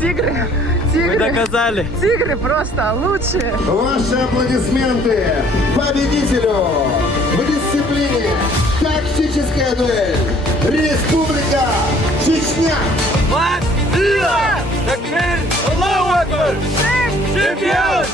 Тигры, Вы доказали. тигры просто лучшие. Ваши аплодисменты победителю в дисциплине «Тактическая дуэль» Республика Чечня. Аллаху Акбар! Чемпион!